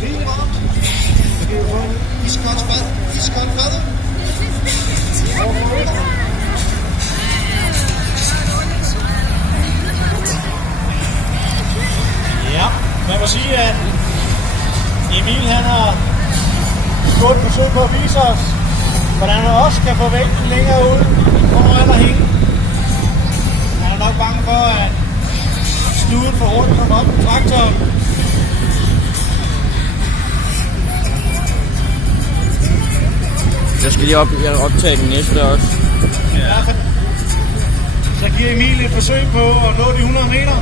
Helt varmt. Så kan vi få en iskold fad. Ja, man må sige, at Emil han har gjort et forsøg på at vise os, hvordan man også kan få vægten længere ud, hvor han er hænge. Han er nok bange for, at snuden for hurtigt kommer op på traktoren. Jeg skal lige optage den næste også. Ja. Så giver Emil et forsøg på at nå de 100 meter.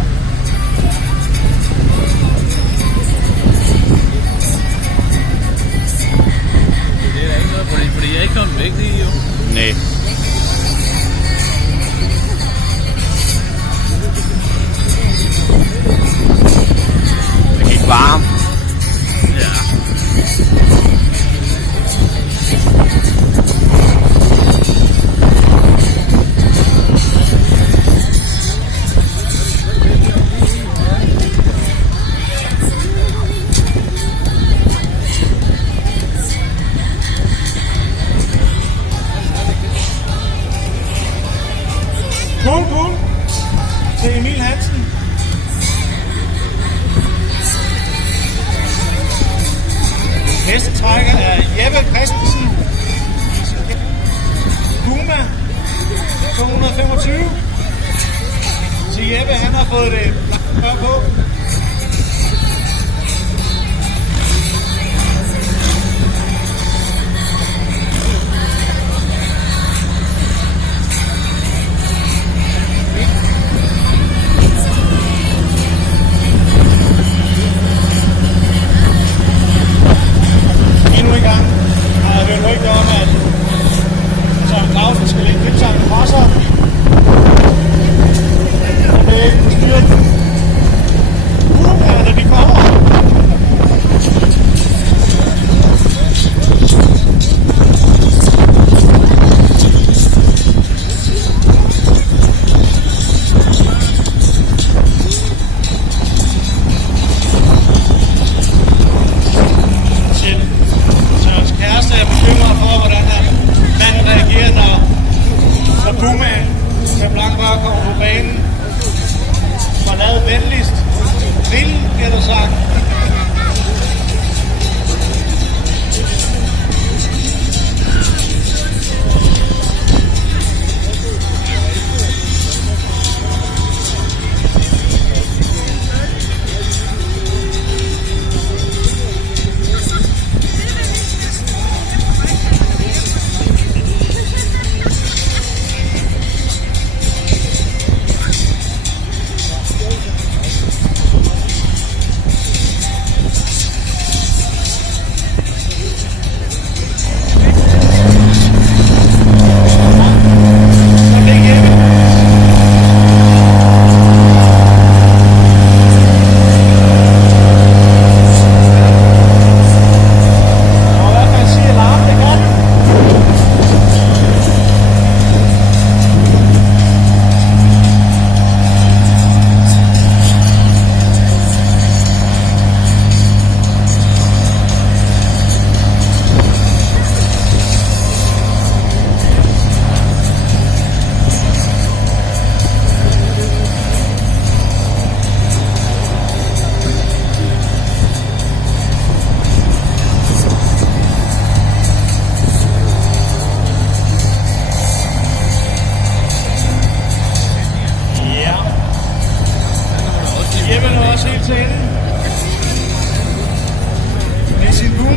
Det er da ikke noget problem, fordi jeg er ikke kommet væk i, jo. Nej. Det gik varmt. Ja. Cool til Emil Hansen. Næste trækker er Jeppe Christensen. Puma 225. Så Jeppe han har fået det langt på. Endnu en gang har jeg hørt rygter om, at Søren Clausen skal lægge gribsangen fra sig. Han vil ikke kunne styre den. Da de kommer. Sørens kæreste er bekymret for, hvordan manden reagerer, når Pumaen Blanc bare kommer på banen. Forlad venligst. Vil, bliver der sagt. Jeppe når også helt til ende med sin Puma.